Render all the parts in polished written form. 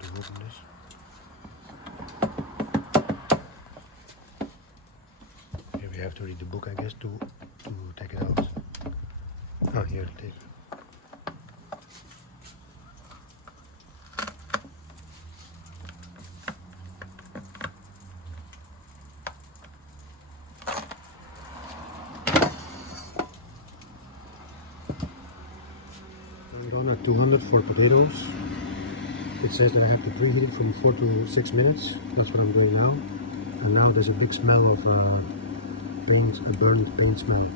to open this. Here we have to read the book, I guess, to take it out. Oh, here it is. I'm going at 200 for potatoes. It says that I have to preheat it from 4 to 6 minutes. That's what I'm doing now. And now there's a big smell of paint, a burned paint smell.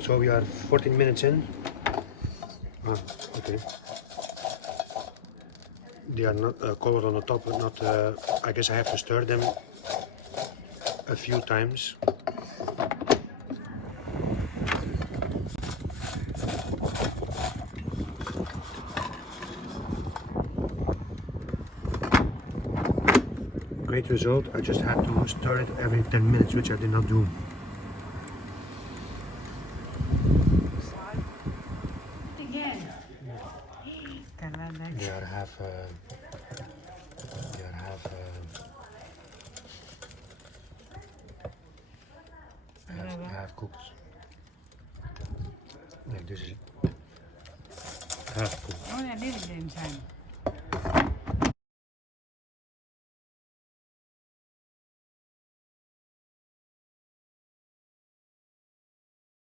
So we are 14 minutes in. Ah, okay. They are not covered on the top, but not. I guess I have to stir them a few times. Great result. I just had to stir it every 10 minutes, which I did not do. They are half cooked. Like this is half cooked. Oh, I did it in time.